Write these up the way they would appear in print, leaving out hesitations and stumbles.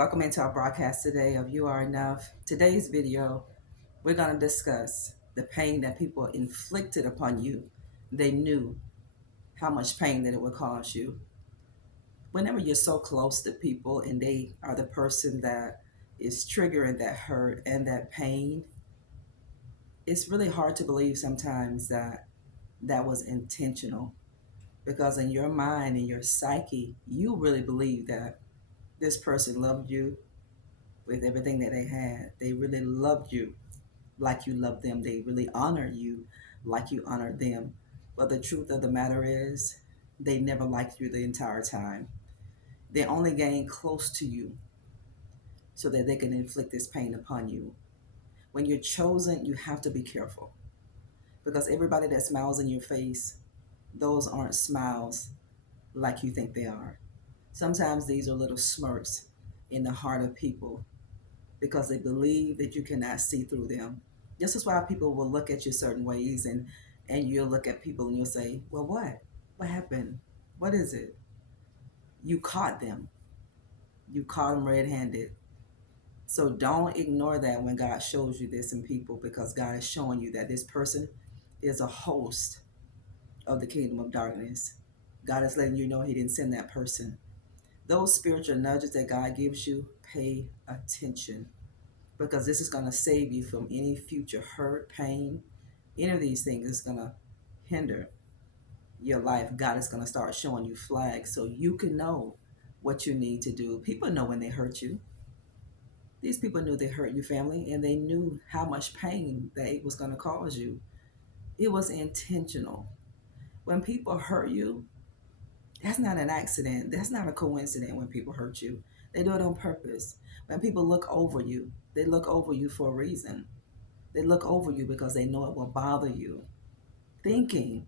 welcome into our broadcast today of You Are Enough. Today's video, we're going to discuss the pain that people inflicted upon you. They knew how much pain that it would cause you. Whenever you're so close to people and they are the person that is triggering that hurt and that pain, it's really hard to believe sometimes that that was intentional, because in your mind and your psyche, you really believe that this person loved you with everything that they had. They really loved you like you loved them. They really honored you like you honored them. But the truth of the matter is, they never liked you the entire time. They only gained close to you so that they can inflict this pain upon you. When you're chosen, you have to be careful, because everybody that smiles in your face, those aren't smiles like you think they are. Sometimes these are little smirks in the heart of people because they believe that you cannot see through them. This is why people will look at you certain ways, and you'll look at people and you'll say, well, what happened? What is it? You caught them. You caught them red-handed. So don't ignore that when God shows you this in people, because God is showing you that this person is a host of the kingdom of darkness. God is letting you know he didn't send that person. Those spiritual nudges that God gives you, pay attention, because this is going to save you from any future hurt, pain. Any of these things is going to hinder your life. God is going to start showing you flags so you can know what you need to do. People know when they hurt you. These people knew they hurt your family, and they knew how much pain that it was going to cause you. It was intentional. When people hurt you, that's not an accident. That's not a coincidence when people hurt you. They do it on purpose. When people look over you, they look over you for a reason. They look over you because they know it will bother you, thinking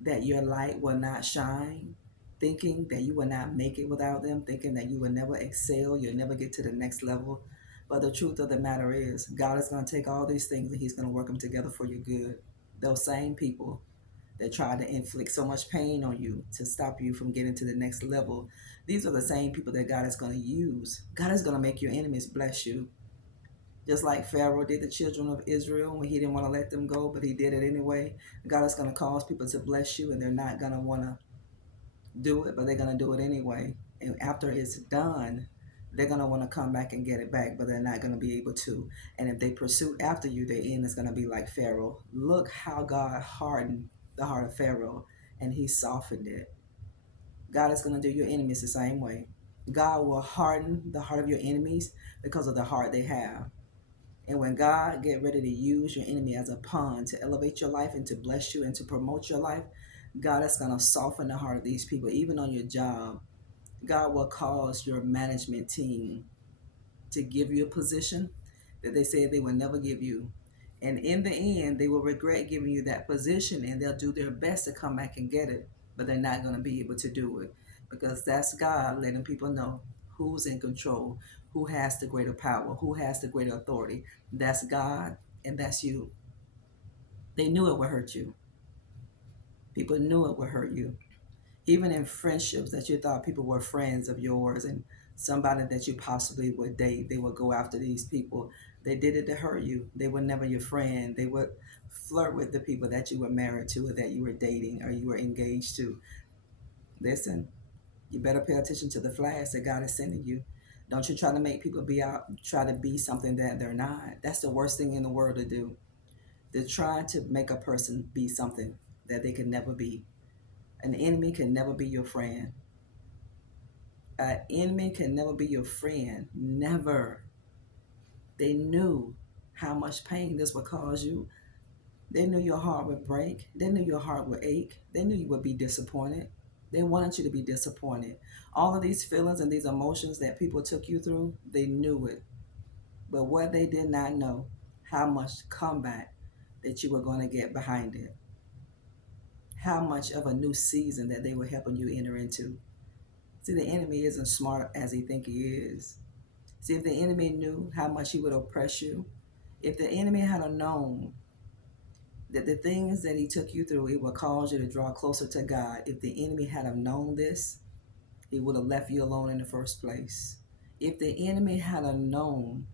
that your light will not shine, thinking that you will not make it without them, thinking that you will never excel, you'll never get to the next level. But the truth of the matter is, God is going to take all these things and he's going to work them together for your good. Those same people that try to inflict so much pain on you to stop you from getting to the next level, these are the same people that God is going to use. God is going to make your enemies bless you. Just like Pharaoh did the children of Israel when he didn't want to let them go, but he did it anyway. God is going to cause people to bless you, and they're not going to want to do it, but they're going to do it anyway. And after it's done, they're going to want to come back and get it back, but they're not going to be able to. And if they pursue after you, their end is going to be like Pharaoh. Look how God hardened the heart of Pharaoh, and he softened it. God is going to do your enemies the same way. God will harden the heart of your enemies because of the heart they have. And when God get ready to use your enemy as a pawn to elevate your life and to bless you and to promote your life, God is going to soften the heart of these people. Even on your job, God will cause your management team to give you a position that they said they would never give you. And in the end, they will regret giving you that position, and they'll do their best to come back and get it, but they're not going to be able to do it, because that's God letting people know who's in control, who has the greater power, who has the greater authority. That's God, and that's you. They knew it would hurt you. People knew it would hurt you. Even in friendships that you thought people were friends of yours and somebody that you possibly would date, they would go after these people. They did it to hurt you. They were never your friend. They would flirt with the people that you were married to, or that you were dating, or you were engaged to. Listen, you better pay attention to the flags that God is sending you. Don't you try to make people try to be something that they're not. That's the worst thing in the world to do. To try to make a person be something that they can never be. An enemy can never be your friend. An enemy can never be your friend. Never. They knew how much pain this would cause you. They knew your heart would break. They knew your heart would ache. They knew you would be disappointed. They wanted you to be disappointed. All of these feelings and these emotions that people took you through, they knew it. But what they did not know, how much comeback that you were going to get behind it. How much of a new season that they were helping you enter into. See, the enemy isn't smart as he think he is. See, if the enemy knew how much he would oppress you, if the enemy had known that the things that he took you through, it would cause you to draw closer to God. If the enemy had have known this, he would have left you alone in the first place. If the enemy had a known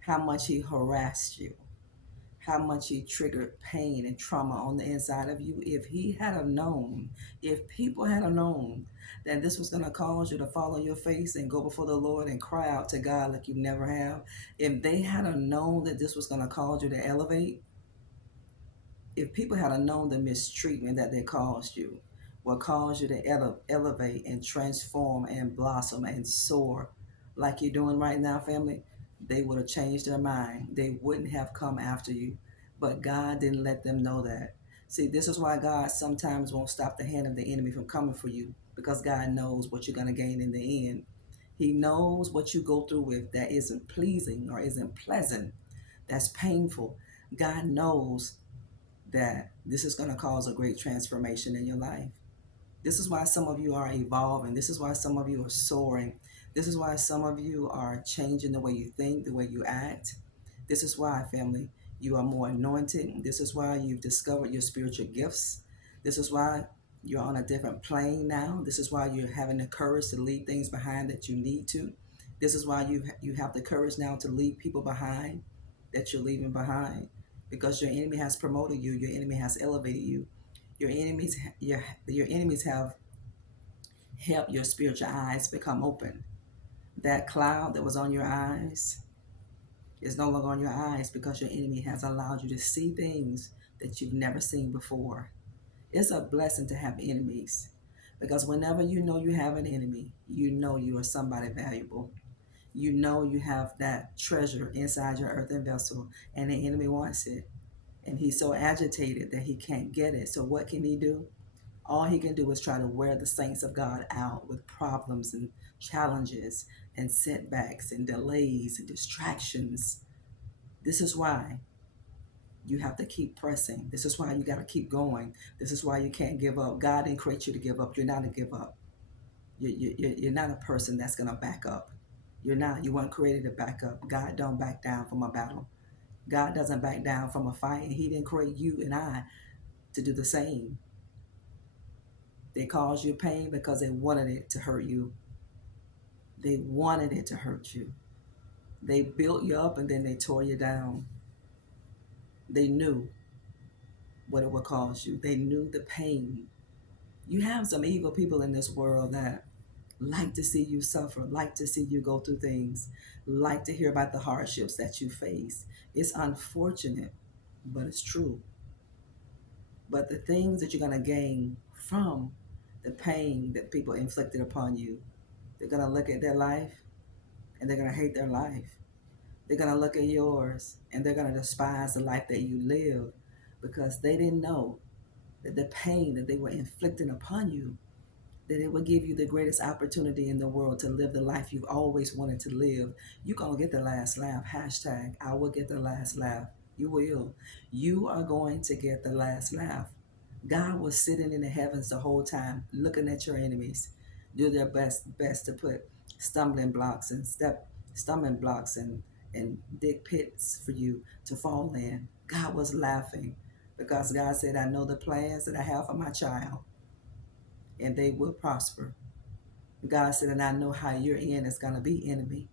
how much he harassed you, how much he triggered pain and trauma on the inside of you, if he had a known, if people had a known that this was going to cause you to fall on your face and go before the Lord and cry out to God like you never have, if they had a known that this was going to cause you to elevate, if people had known the mistreatment that they caused you will cause you to elevate and transform and blossom and soar like you're doing right now, family, they would have changed their mind. They wouldn't have come after you. But God didn't let them know that. See, this is why God sometimes won't stop the hand of the enemy from coming for you, because God knows what you're going to gain in the end. He knows what you go through with that isn't pleasing or isn't pleasant, that's painful. God knows that this is going to cause a great transformation in your life. This is why some of you are evolving. This is why some of you are soaring. This is why some of you are changing the way you think, the way you act. This is why, family, you are more anointed. This is why you've discovered your spiritual gifts. This is why you're on a different plane now. This is why you're having the courage to leave things behind that you need to. This is why you have the courage now to leave people behind that you're leaving behind, because your enemy has promoted you. Your enemy has elevated you. Your enemies have helped your spiritual eyes become open. That cloud that was on your eyes is no longer on your eyes because your enemy has allowed you to see things that you've never seen before. It's a blessing to have enemies, because whenever you know you have an enemy, you know you are somebody valuable. You know you have that treasure inside your earthen vessel, and the enemy wants it. And he's so agitated that he can't get it. So what can he do? All he can do is try to wear the saints of God out with problems and challenges and setbacks and delays and distractions. This is why you have to keep pressing. This is why you got to keep going. This is why you can't give up. God didn't create you to give up. You're not a give up. You're not a person that's going to back up. You're not. You weren't created to back up. God don't back down from a battle. God doesn't back down from a fight. And he didn't create you and I to do the same. They caused you pain because they wanted it to hurt you. They wanted it to hurt you. They built you up and then they tore you down. They knew what it would cause you. They knew the pain. You have some evil people in this world that like to see you suffer, like to see you go through things, like to hear about the hardships that you face. It's unfortunate, but it's true. But the things that you're going to gain from the pain that people inflicted upon you, they're going to look at their life and they're going to hate their life. They're going to look at yours and they're going to despise the life that you live, because they didn't know that the pain that they were inflicting upon you, that it would give you the greatest opportunity in the world to live the life you've always wanted to live. You're going to get the last laugh. Hashtag, I will get the last laugh. You will. You are going to get the last laugh. God was sitting in the heavens the whole time, looking at your enemies, do their best to put stumbling blocks and dig pits for you to fall in. God was laughing because God said, I know the plans that I have for my child, and they will prosper. God said, and I know how your end is going to be, enemy.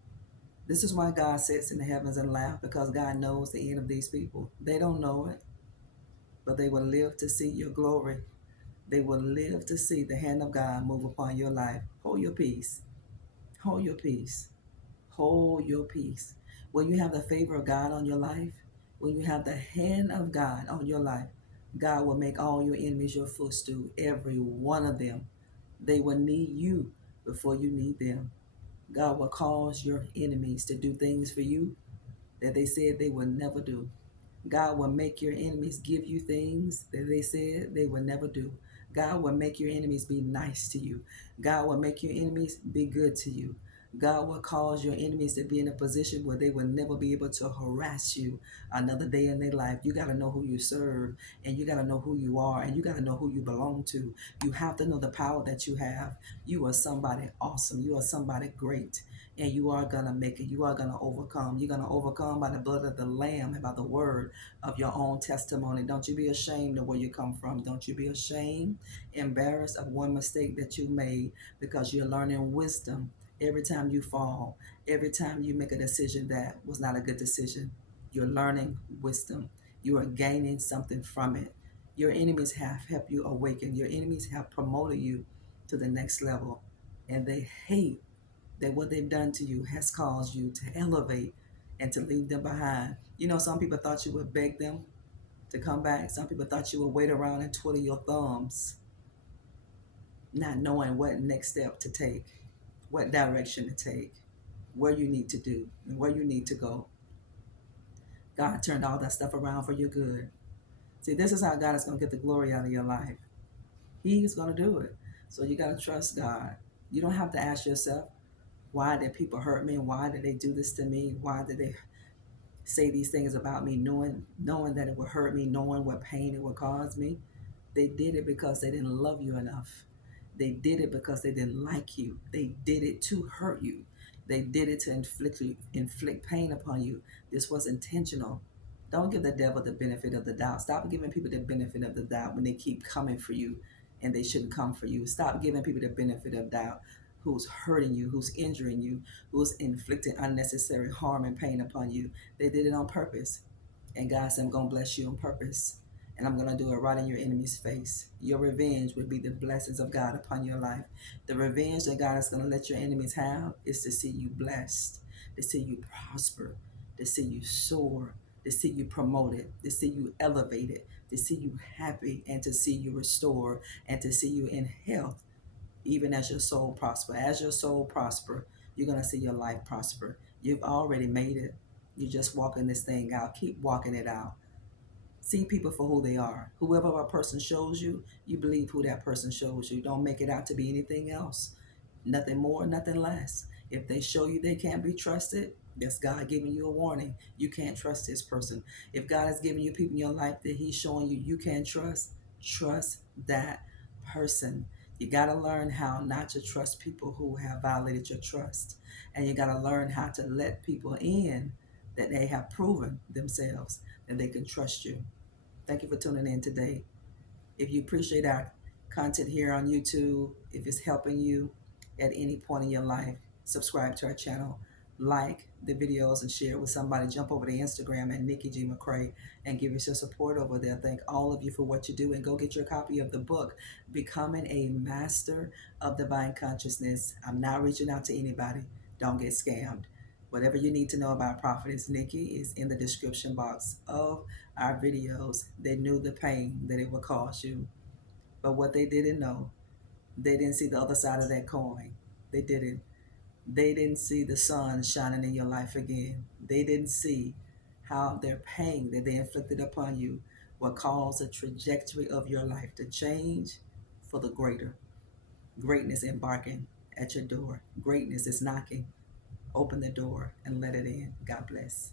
This is why God sits in the heavens and laughs, because God knows the end of these people. They don't know it, but they will live to see your glory. They will live to see the hand of God move upon your life. Hold your peace. Hold your peace. Hold your peace. When you have the favor of God on your life, when you have the hand of God on your life, God will make all your enemies your footstool, every one of them. They will need you before you need them. God will cause your enemies to do things for you that they said they would never do. God will make your enemies give you things that they said they would never do. God will make your enemies be nice to you. God will make your enemies be good to you. God will cause your enemies to be in a position where they will never be able to harass you another day in their life. You got to know who you serve, and you got to know who you are, and you got to know who you belong to. You have to know the power that you have. You are somebody awesome. You are somebody great, and you are going to make it. You are going to overcome. You're going to overcome by the blood of the Lamb and by the word of your own testimony. Don't you be ashamed of where you come from. Don't you be ashamed, embarrassed of one mistake that you made, because you're learning wisdom Every time you fall, every time you make a decision that was not a good decision, you're learning wisdom. You are gaining something from it. Your enemies have helped you awaken. Your enemies have promoted you to the next level. And they hate that what they've done to you has caused you to elevate and to leave them behind. You know, some people thought you would beg them to come back. Some people thought you would wait around and twiddle your thumbs, not knowing what next step to take, what direction to take, where you need to do, and where you need to go. God turned all that stuff around for your good. See, this is how God is going to get the glory out of your life. He's going to do it. So you got to trust God. You don't have to ask yourself, why did people hurt me? Why did they do this to me? Why did they say these things about me, knowing that it would hurt me, knowing what pain it would cause me? They did it because they didn't love you enough. They did it because they didn't like you. They did it to hurt you. They did it to inflict pain upon you. This was intentional. Don't give the devil the benefit of the doubt. Stop giving people the benefit of the doubt when they keep coming for you and they shouldn't come for you. Stop giving people the benefit of doubt who's hurting you, who's injuring you, who's inflicting unnecessary harm and pain upon you. They did it on purpose. And God said, I'm going to bless you on purpose. And I'm going to do it right in your enemy's face. Your revenge would be the blessings of God upon your life. The revenge that God is going to let your enemies have is to see you blessed, to see you prosper, to see you soar, to see you promoted, to see you elevated, to see you happy, and to see you restored, and to see you in health, even as your soul prosper. As your soul prosper, you're going to see your life prosper. You've already made it. You're just walking this thing out. Keep walking it out. See people for who they are. Whoever a person shows you, you believe who that person shows you. Don't make it out to be anything else. Nothing more, nothing less. If they show you they can't be trusted, that's God giving you a warning. You can't trust this person. If God has given you people in your life that He's showing you you can't trust that person. You got to learn how not to trust people who have violated your trust. And you got to learn how to let people in that they have proven themselves that they can trust you. Thank you for tuning in today. If you appreciate our content here on YouTube, if it's helping you at any point in your life, subscribe to our channel, like the videos, and share it with somebody. Jump over to Instagram at Nikki G. McCray and give us your support over there. Thank all of you for what you do, and go get your copy of the book, Becoming a Master of Divine Consciousness. I'm not reaching out to anybody. Don't get scammed. Whatever you need to know about Prophetess Nikki is in the description box of our videos. They knew the pain that it would cause you. But what they didn't know, they didn't see the other side of that coin. They didn't. They didn't see the sun shining in your life again. They didn't see how their pain that they inflicted upon you will cause the trajectory of your life to change for the greater. Greatness embarking at your door. Greatness is knocking. Open the door and let it in. God bless.